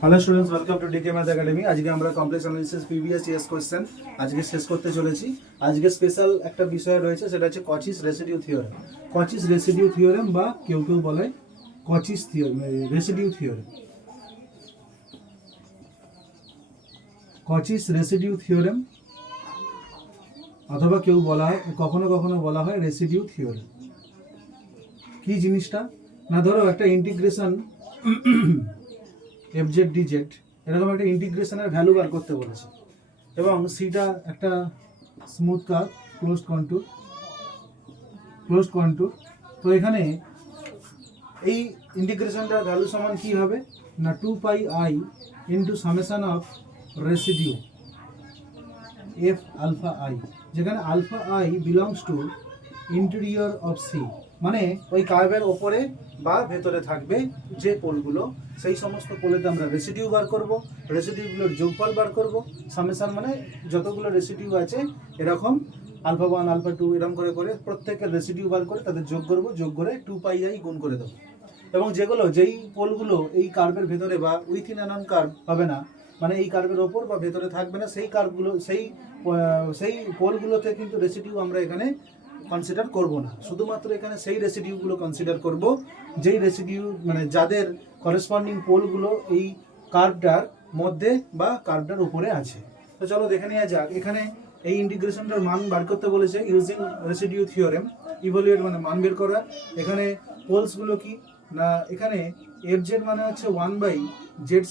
Hello students, welcome to DK math academy. আজকে আমরা complex analysis previous years question আজকে শেষ করতে চলেছি। আজকে স্পেশাল একটা বিষয় রয়েছে, সেটা হচ্ছে Cauchy's residue theorem. Cauchy's residue theorem বা কেউ কেউ বলে Cauchy's theorem, residue theorem. Cauchy's residue theorem অথবা কেউ বলা হয়, কখনো কখনো বলা হয় রেসিডিউ থিওরেম। কি জিনিসটা না, ধরো একটা ইন্টিগ্রেশন এফজেড ডিজেড, এরকম একটা ইন্টিগ্রেশনের ভ্যালু বার করতে বলেছে এবং সিটা একটা স্মুথ কার্ভ, ক্লোজড কন্টুর। তো এখানে এই ইন্টিগ্রেশনটার ভ্যালু সমান কি হবে না 2 pi i into summation of residue F alpha i, যেখানে alpha i belongs to interior of C, মানে ওই কার্ভের ওপরে বা ভেতরে থাকবে যে পোলগুলো, সেই সমস্ত পোলেতে আমরা রেসিডিউ বার করব, রেসিডিউগুলোর যোগফল বার করব। সামেশন মানে যতগুলো রেসিডিউ আছে এরকম আলফা 1 আলফা 2 এরকম করে করে প্রত্যেকের রেসিডিউ বার করে তাদের যোগ করব, যোগ করে 2 পাই i গুণ করে দেবো। এবং যেই পোলগুলো এই কার্ভের ভেতরে বা উইথিন অ্যান কার্ভ হবে না, মানে এই কার্ভের ওপর বা ভেতরে থাকবে না, সেই কার্ভগুলো সেই পোলগুলোতে কিন্তু রেসিডিউ আমরা এখানে কনসিডার করব না। শুধুমাত্র এখানে সেই রেসিডিউগুলো কনসিডার করব যেই রেসিডিউ মানে যাদের করেসপন্ডিং পোলগুলো এই কার্ভটার মধ্যে বা কার্ভটার উপরে আছে। তো চলো দেখে নেওয়া যাক। এখানে এই ইন্টিগ্রেশনটার মান বার করতে বলেছে ইউজিং রেসিডিউ থিওরেম, ইভালুয়েট মানে মান বের করা। এখানে পোলসগুলো কি না, এখানে এফজেড মানে হচ্ছে 1/z²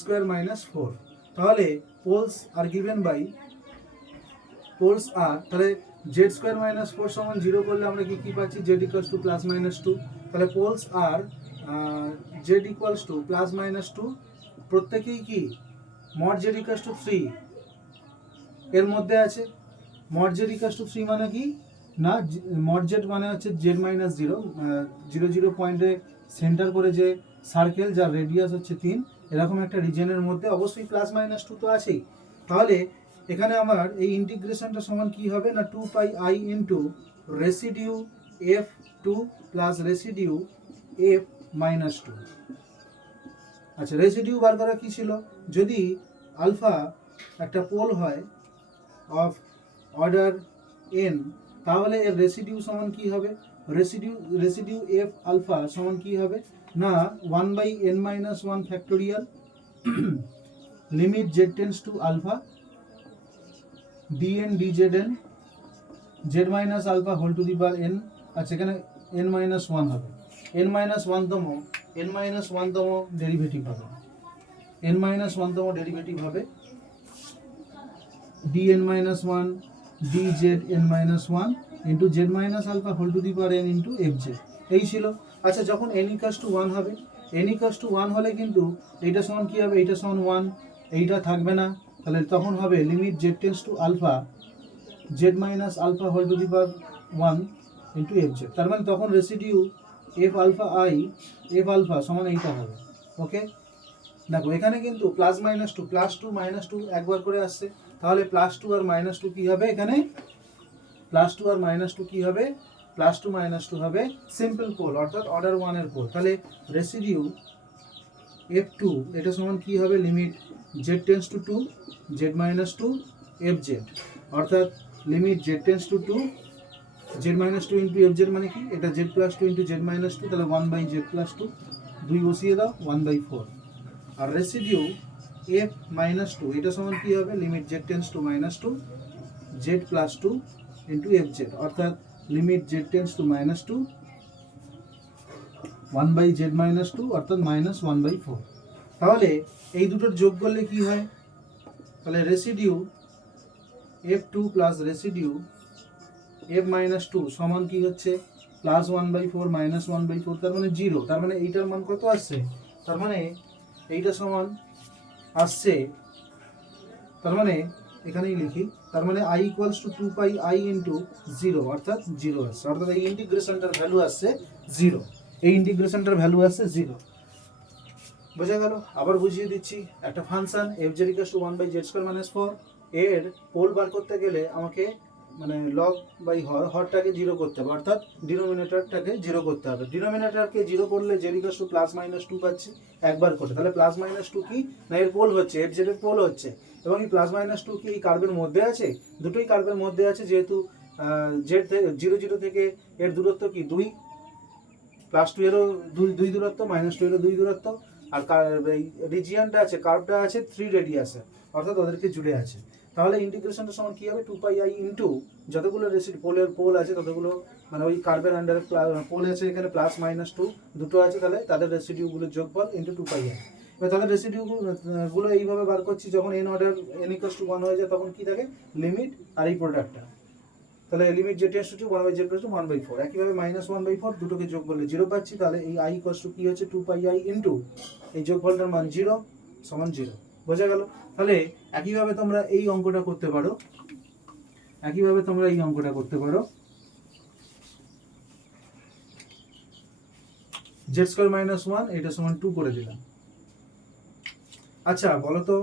- 4। তাহলে poles are given by poles are, তাহলে z² - 4 সমান 0 করলে আমরা কি পাচ্ছি, z = +-2। তাহলে পোলস আর z = +-2 প্রত্যেকেই কি mod z = 3 এর মধ্যে আছে। mod z = 3 মানে কি না, mod z মানে হচ্ছে z-0, 0 পয়েন্টে সেন্টার করে যে সার্কেল যার রেডিয়াস হচ্ছে 3, এরকম একটা রিজনের মধ্যে অবশ্যই +-2 তো আছেই। তাহলে এখানে আমার এই ইন্টিগ্রেশনটা সমান কি হবে না 2 pi i into residue f2 plus residue f-2। আচ্ছা, রেসিডিউ বার করা কি ছিল, যদি আলফা একটা পোল হয় অফ অর্ডার n, তাহলে এর রেসিডিউ সমান কি হবে, রেসিডিউ f আলফা সমান কি হবে না 1/n-1 factorial limit z tends to alpha dn dzn z minus alpha whole to the power n। আচ্ছা, এখানে n-1 হবে, n-1তম ডেরিভেটিভ হবে, n-1তম ডেরিভেটিভ হবে dn-1 dzn-1 into z minus alpha whole to the power n into fz, এই ছিল। আচ্ছা, যখন n = 1 হবে, n = 1 হলে কিন্তু এইটা সমান কি হবে, এইটা সমান 1, এইটা থাকবে না, তাহলে তখন হবে limit z tends to alpha z minus alpha whole to the power 1 into fz। তার মানে তখন রেসিডিউ f আলফা সমান এইটা হবে। ওকে, দেখো এখানে কিন্তু +-2 একবার করে আসছে, তাহলে +2 আর -2 কি হবে, এখানে +2 আর -2 কি হবে, +2 হবে সিম্পল পোল, অর্থাৎ অর্ডার 1 এর পোল। তাহলে রেসিডিউ f2 এটা সমান কি হবে, limit z tends to 2 z-2 fz, অর্থাৎ limit z tends to 2 z-2 into fz মানে কি, এটা z+2 ইন্টু z-2, তাহলে 1/z+2, 2 বসিয়ে দাও 1/4। আর রেসিডিউ f-2 এটা সমান কি হবে, limit z tends to -2 z+2 into fz, অর্থাৎ limit z tends to -2 1/z-2, অর্থাৎ -1/4। তাহলে এই দুটোর যোগ করলে কি হয়, তাহলে residue f2 plus residue f-2 সমান কি হচ্ছে +1/4 -1/4, তার মানে 0। তার মানে এইটার মান কত আসছে, তার মানে এইটা সমান আসছে, তার মানে এখানেই লিখি, তার মানে i = 2 পাই i ইন্টু 0, অর্থাৎ 0 আসছে, অর্থাৎ এই ইন্টিগ্রেশনটার ভ্যালু আসছে 0, এই ইন্টিগ্রেশনটার ভ্যালু আসছে 0। বোঝা গেল? আবার বুঝিয়ে দিচ্ছি, একটা ফাংশন fz = 1/z² - 4 এর পোল বার করতে গেলে আমাকে মানে লগ বাই হরটাকে জিরো করতে হবে, অর্থাৎ ডিনোমিনেটরটাকে জিরো করতে হবে। ডিনোমিনেটরকে জিরো করলে Z equals to plus minus two পাচ্ছি একবার করে। তাহলে প্লাস মাইনাস টু কি না এর পোল হচ্ছে, এফ জেড এর পোল হচ্ছে। এবং এই প্লাস মাইনাস টু কি এই কার্ভের মধ্যে আছে, দুটোই কার্ভের মধ্যে আছে, যেহেতু জেড জিরো জিরো থেকে এর দূরত্ব কি 2, প্লাস টু এরও দুই দূরত্ব, মাইনাস টু এরও 2 দূরত্ব, আর এই রিজিয়নটা আছে, কার্ভটা আছে 3 রেডিয়াসে, অর্থাৎ ওদেরকে জুড়ে আছে। তাহলে ইন্টিগ্রেশনটা সমান কি হবে, 2πi ইন্টু যতগুলো পোল আছে ততগুলো, মানে ওই কার্ভের আন্ডারে পোল আছে এখানে প্লাস মাইনাস টু দুটো আছে, তাহলে তাদের রেসিডিউগুলোর যোগফল ইন্টু 2πi। এবার তাদের রেসিডিউগুলো এইভাবে বার করছি, যখন n order n equals to 1 হয়ে যায় তখন কি থাকে লিমিট আর এই প্রোডাক্টটা, তাহলে limit Z tends two 1/z = 1/4। একইভাবে -1/4 দুটোকে যোগ করলে 0 পাচ্ছি, তাহলে এই i ইকুয়ালস টু কি হচ্ছে 2πi ইন্টু এই যোগফলটার মান 0 সমান 0। বোঝা গেল? তাহলে একইভাবে তোমরা এই অঙ্কটা করতে পারো, z² - 1 এটা সমান 2 করে দিলাম। আচ্ছা বলো তো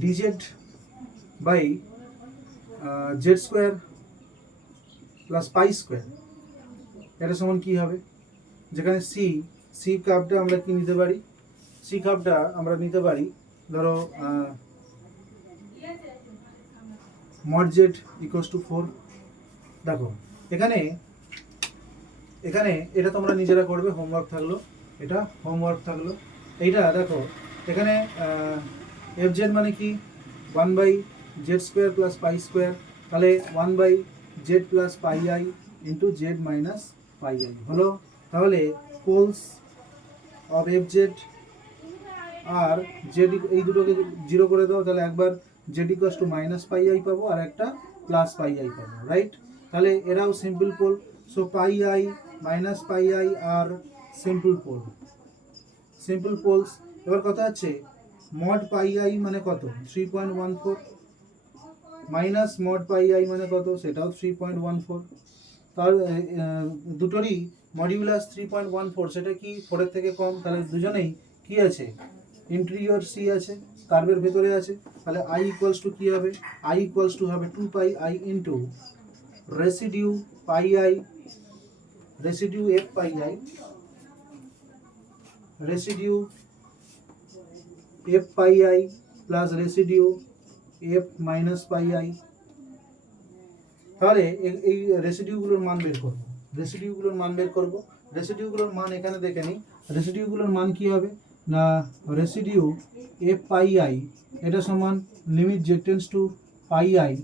dz by z² plus pi square এটা সমান কি হবে? যেখানে সি কাপটা আমরা কি নিতে পারি, সি কাপটা আমরা নিতে পারি ধরো মড জেড ইকুয়ালস টু 4। দেখো এখানে এটা তোমরা নিজেরা করবে, হোমওয়ার্ক থাকলো। এইটা দেখো এখানে এফ জেড মানে কি 1/z² প্লাস পাই স্কোয়ার, তাহলে 1/z plus pi i into Z minus pi i হলো। তাহলে পোলস অফ এফ জেড আর জেড এই দুটোকে জিরো করে দাও, তাহলে একবার Z equals to minus pi i পাবো আর একটা প্লাস পাই আই পাবো, রাইট? তাহলে এরাও simple pole, so pi i minus pi i আর সিম্পল পোলস। এবার কথা হচ্ছে মড পাই আই মানে কত 3.14 মাইনাস মড পাই আই মানে কত সেটাও 3.14, তার দুটোরই মডিউলাস 3.14, সেটা কি 4 এর থেকে কম, তাহলে দুজনেই কি আছে ইন্টেরিয়র সি আছে, কার্ভের ভেতরে আছে। তাহলে i ইকুয়ালস টু কি হবে, i ইকুয়ালস টু হবে 2πi into residue pi I, residue f pi I, residue f pi I plus residue f minus pi I. তাহলে এই রেসিডিউগুলোর মান বের করব, রেসিডিউগুলোর মান এখানে দেখে নিই। রেসিডিউগুলোর মান কি হবে না রেসিডিউ f পাই আই এটা সমান limit z tends two pi I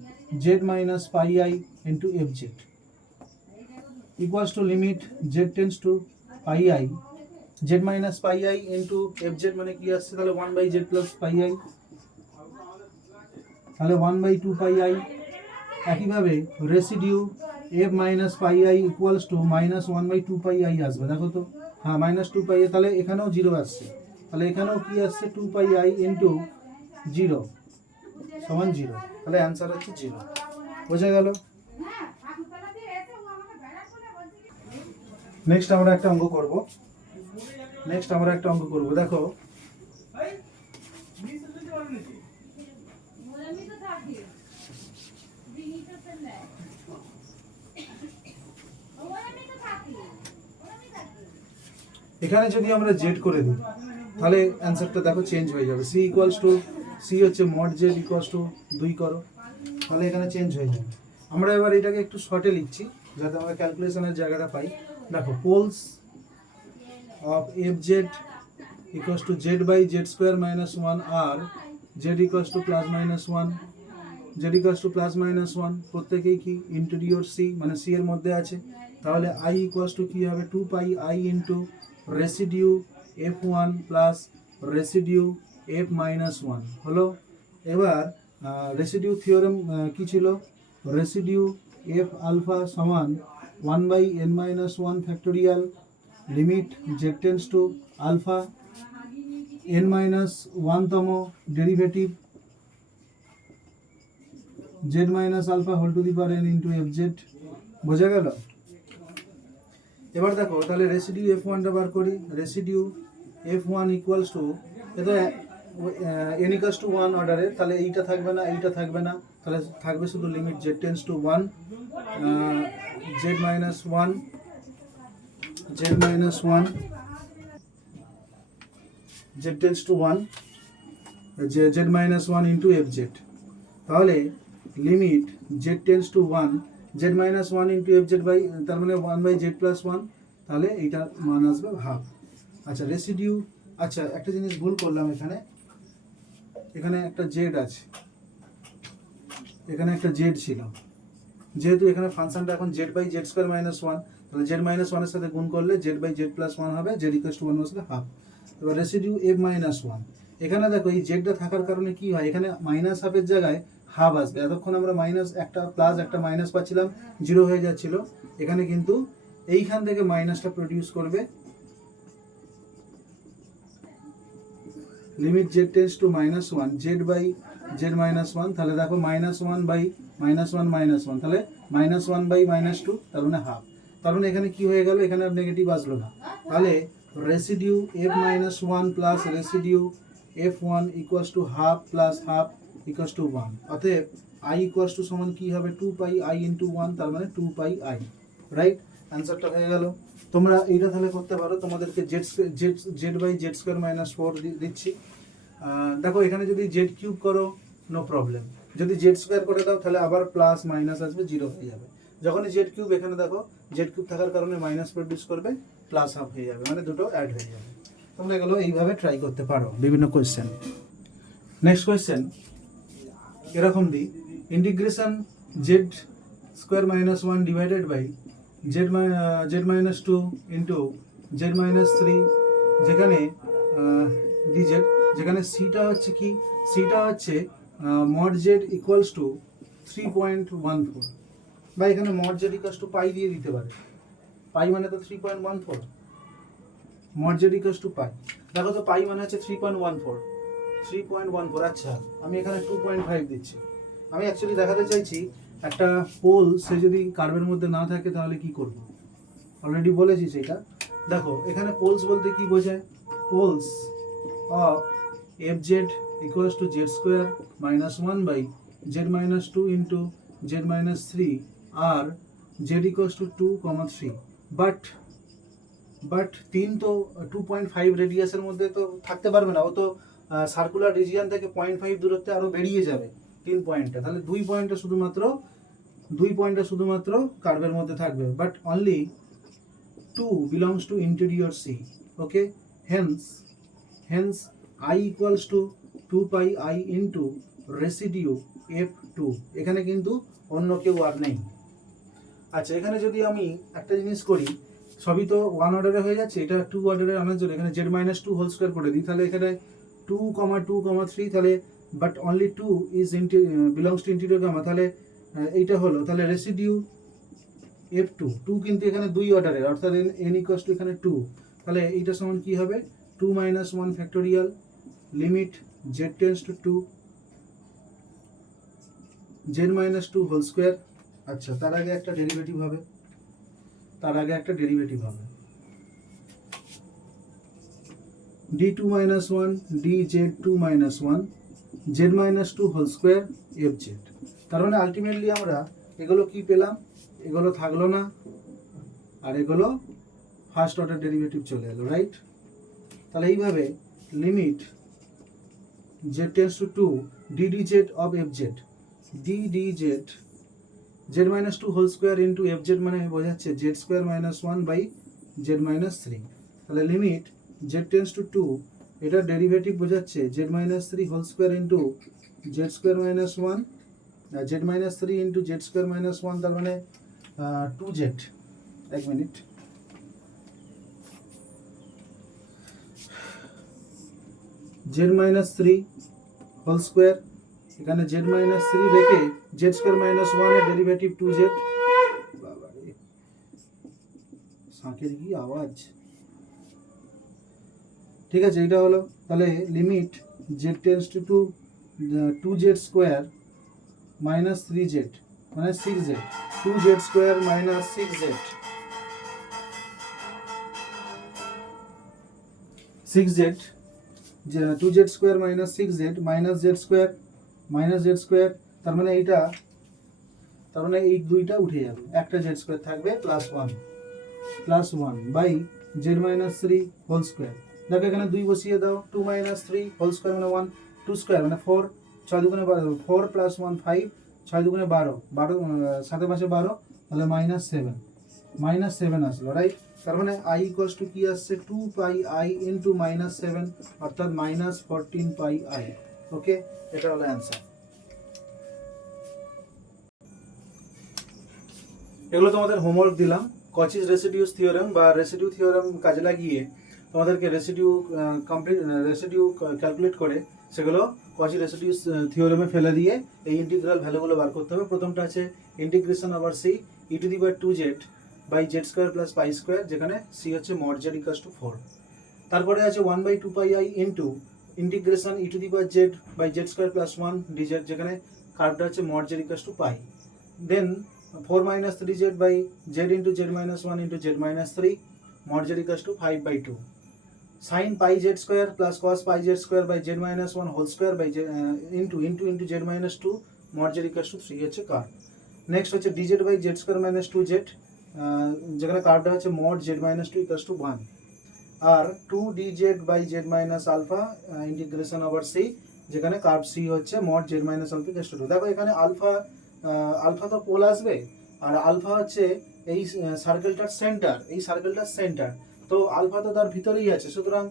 z minus pi i into f Z equals to limit z tends two pi I z minus pi i into f Z মানে কি আসছে, তাহলে 1/z plus pi I, তাহলে 1/2πi। একইভাবে residue f minus pi I equals to minus 1/2πi আসবে, দেখো তো হ্যাঁ -2πi, তাহলে এখানেও 0 আসছে, তাহলে এখানেও কি আসছে 2πi ইন্টু 0 সমান 0, তাহলে অ্যান্সার হচ্ছে 0। বোঝা গেল? নেক্সট আমরা একটা অঙ্ক করব, দেখো এখানে যদি আমরা জেড করে দিই তাহলে অ্যান্সারটা দেখো চেঞ্জ হয়ে যাবে, সি ইকুয়ালস টু সি হচ্ছে মড জেড ইকুয়ালস টু 2 করো, তাহলে এখানে চেঞ্জ হয়ে যাবে। আমরা এবার এটাকে একটু শর্টে লিখছি যাতে আমরা ক্যালকুলেশনের জায়গাটা পাই। দেখো poles of F Z equals to Z by z² - 1 আর Z equals to plus minus 1 প্রত্যেকেই কি ইন্টেরিয়র সি মানে সি এর মধ্যে আছে, তাহলে i ইকুয়ালস টু কি হবে 2πi into residue f1 plus residue f minus 1 হলো। এবার রেসিডিউ থিওরেম কি ছিল, রেসিডিউ f আলফা সমান 1/n-1 factorial limit z tends to alpha n-1তম derivative z minus alpha whole to the power n into f z. বোঝা গেল? এবার দেখো তাহলে রেসিডিউ f1টা বার করি, রেসিডিউ f1 ইকুয়ালস টু এটা n ইকুয়ালস টু 1 অর্ডারের, তাহলে এইটা থাকবে না, এইটা থাকবে না, তাহলে থাকবে শুধু limit z tends to 1 z minus 1 z minus 1 z tends to 1 z minus 1 into fz। তাহলে limit z tends to 1 z minus 1 into fz by, তার মানে 1 বাই z প্লাস 1, তাহলে এইটা মান আসবে হাফ। আচ্ছা রেসিডিউ, আচ্ছা একটা জিনিস ভুল করলাম, এখানে এখানে একটা জেড আছে, এখানে একটা জেড ছিল, যেহেতু এখানে ফাংশনটা এখন Z by Z square minus 1, তাহলে জেড মাইনাস 1 এর সাথে গুণ করলে জেড বাই জেড প্লাস 1 হবে, জেড ইকুয়ালস টু 1 বসলে হাফ। এবার রেসিডিউ এফ মাইনাস 1, এখানে দেখো এই জেডটা থাকার কারণে কি হয়, এখানে মাইনাস হাফের জায়গায় হাফ আসবে। এতক্ষণ আমরা মাইনাস একটা প্লাস একটা মাইনাস পাচ্ছিলাম, জিরো হয়ে যাচ্ছিল, এখানে কিন্তু এইখান থেকে মাইনাসটা প্রডিউস করবে limit Z tends to minus 1 Z by Z minus 1, তাহলে দেখো মাইনাস 1 বাই মাইনাস 1 মাইনাস 1, তাহলে মাইনাস 1 বাই মাইনাস 2, তার মানে হাফ। তার মানে এখানে কি হয়ে গেল, এখানে আর নেগেটিভ আসলো না, তাহলে residue F minus 1 plus residue f1 equals to half plus half equals to 1, অতএব i ইকুয়ালস টু সমান কি হবে 2 পাই i ইন্টু 1, তার মানে 2 পাই i, রাইট? অ্যান্সারটা হয়ে গেল। তোমরা এইটা তাহলে করতে পারো, তোমাদেরকে Z by Z square minus 4 দিচ্ছি। দেখো এখানে যদি জেড কিউব করো নো প্রবলেম, যদি জেড স্কোয়ার করে দাও তাহলে আবার প্লাস মাইনাস আসবে, জিরো হয়ে যাবে। যখনই জেড কিউব, এখানে দেখো জেড কিউব থাকার কারণে মাইনাস প্রডিউস করবে, প্লাস হাফ হয়ে যাবে, মানে দুটো অ্যাড হয়ে যাবে। তোমরা এগুলো এইভাবে ট্রাই করতে পারো বিভিন্ন কোয়েশ্চেন। নেক্সট কোয়েশ্চেন এরকম দিই, integration Z square minus 1 divided by Z minus 2 into Z minus 3, যেখানে ডিজেড, যেখানে সিটা হচ্ছে কি, সিটা হচ্ছে মড জেড ইকুয়ালস টু 3.14, বা এখানে মড জেড ইকুয়ালস টু পাই দিয়ে দিতে পারে, পাই মানে তো 3.14, মড জেড ইকুয়ালস টু পাই, দেখো তো পাই মানে হচ্ছে 3.14, আচ্ছা আমি এখানে 2.5 দিচ্ছি। আমি অ্যাকচুয়ালি দেখাতে চাইছি একটা পোল সে যদি কার্ভের মধ্যে না থাকে তাহলে কি করব, অলরেডি বলেছি সেটা। দেখো এখানে পোলস বলতে কি বোঝায়, poles of F Z equals to Z square minus 1 by Z minus 2 into Z minus 3 আর জেড ইকুয়ালস টু 2, 3, বাট 3 তো 2.5 রেডিয়াসের মধ্যে তো থাকতে পারবে না, ও তো সার্কুলার রিজিয়ন থেকে 0.5 দূরত্বে আরো বেরিয়ে যাবে 3 পয়েন্টে, তাহলে 2 পয়েন্টে শুধুমাত্র কার্ভের মধ্যে থাকবে, but only 2 belongs to interior C, okay, hence I equals to 2 pi I into residue f2, এখানে কিন্তু অন্য কেউ আর নেই। আচ্ছা এখানে যদি আমি একটা জিনিস করি, সবই তো 1 অর্ডারে হয়ে যাচ্ছে, এটা 2 অর্ডারে আনার জন্য এখানে z মাইনাস 2 হোল স্কোয়ার করে দিই, তাহলে এখানে 2, 2, 3, তাহলে but only 2 is belongs to interior gamma, তাহলে এইটা হলো, তাহলে রেসিডিউ f2, 2 কিন্তু এখানে 2 অর্ডারের, অর্থাৎ n ইকুয়ালস টু এখানে 2, তাহলে এইটা সমান কি হবে 2 minus 1 factorial limit z tends to 2 z minus 2 whole square. আচ্ছা তার আগে একটা ডেরিভেটিভ হবে, d2 minus 1 dz2 minus 1 z minus 2 whole square fz। তার মানে আলটিমেটলি আমরা এগুলো কি পেলাম, এগুলো থাকলো না, আর এগুলো ফার্স্ট অর্ডার ডেরিভেটিভ চলে এলো, রাইট? তাহলে এইভাবে limit z tends to 2 ddz of fz, ddz z minus 2 whole square into fz মানে বোঝাচ্ছে z square minus 1 by z minus 3, তাহলে লিমিট z টেন্ডস টু 2, এটা ডেরিভেটিভ বোঝাচ্ছে z minus 3 whole square into z square minus 1, z minus 3 into z square minus 1, তার মানে 2z, এক minute, z minus 3 whole square, এখানে z minus 3 রেখে z square minus 1 এর derivative 2z, বাবারে শাঁখের কি আওয়াজ, ঠিক আছে এটা হলো, তাহলে limit z tends to 2z square minus 3z মানে 6z, 2z square minus 6z 2z square minus 6z minus Z square, তার মানে এই দুইটা উঠে যাবে, একটা জেড স্কোয়ার থাকবে plus one by Z minus 3 whole square. দেখো এখানে 2 বসিয়ে দাও, 2 মাইনাস 3 হোল স্কোয়ার মানে 1, 2 স্কোয়ার মানে 4, 6 দুগুণে 4 প্লাস 1 5, 6 দুগুণে 12, 7 পাশে 12 তাহলে মাইনাস 7 আসলো, রাইট। তার মানে i ইকুয়ালস টু কি আসছে 2 পাই i ইন্টু মাইনাস 7 অর্থাৎ মাইনাস 14 পাই i। ওকে, এটা হলো অ্যান্সার। এগুলো তোমাদের হোমওয়ার্ক দিলাম। কচিস রেসিডিউস থিওরেম বা রেসিডিউ থিওরেম কাজে লাগিয়ে তোমাদেরকে রেসিডিউ ক্যালকুলেট করে সেগুলো কচি রেসিডিউস থিওরেমে ফেলে দিয়ে এই ইন্টিগ্রাল ভ্যালুগুলো বার করতে হবে। প্রথমটা আছে integration over c e to the power 2z by Z square plus pi square, যেখানে c হচ্ছে মড জেড ইকুয়ালস টু 4। তারপরে আছে 1/2 pi i into integration e to the power z by Z square plus 1 dz, যেখানে কার্ভটা হচ্ছে mod Z equals to pi. Then 4 minus 3z by z into z minus 1 into z minus 3 mod z equals to 5/2 sin pi z square plus cos pi z square by z minus 1 whole square by z into z minus 2 mod z equals to 3 হচ্ছে curve. Next হচ্ছে dz by z square minus 2z, যেখানে কার্ভটা হচ্ছে mod z minus 2 equals to 1, আর 2 dz by z minus alpha integration over c, যেখানে curve c হচ্ছে mod z minus alpha equals to 2। দেখো এখানে আলফা তো পোল আসবে, আর আলফা হচ্ছে এই সার্কেলটার সেন্টার, তো আলফা তো তার ভিতরেই আছে, সুতরাং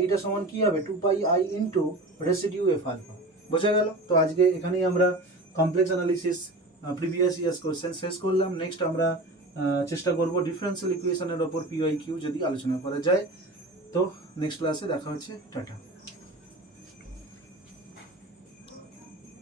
এইটা সমান কি হবে 2 pi i into residue F alpha. বোঝা গেল? তো আজকে এখানেই আমরা complex analysis previous years question শেষ করলাম। নেক্সট আমরা চেষ্টা করব ডিফারেন্সিয়াল ইকুয়েশনের ওপর PYQ যদি আলোচনা করা যায়। তো নেক্সট ক্লাসে দেখা হচ্ছে, টাটা।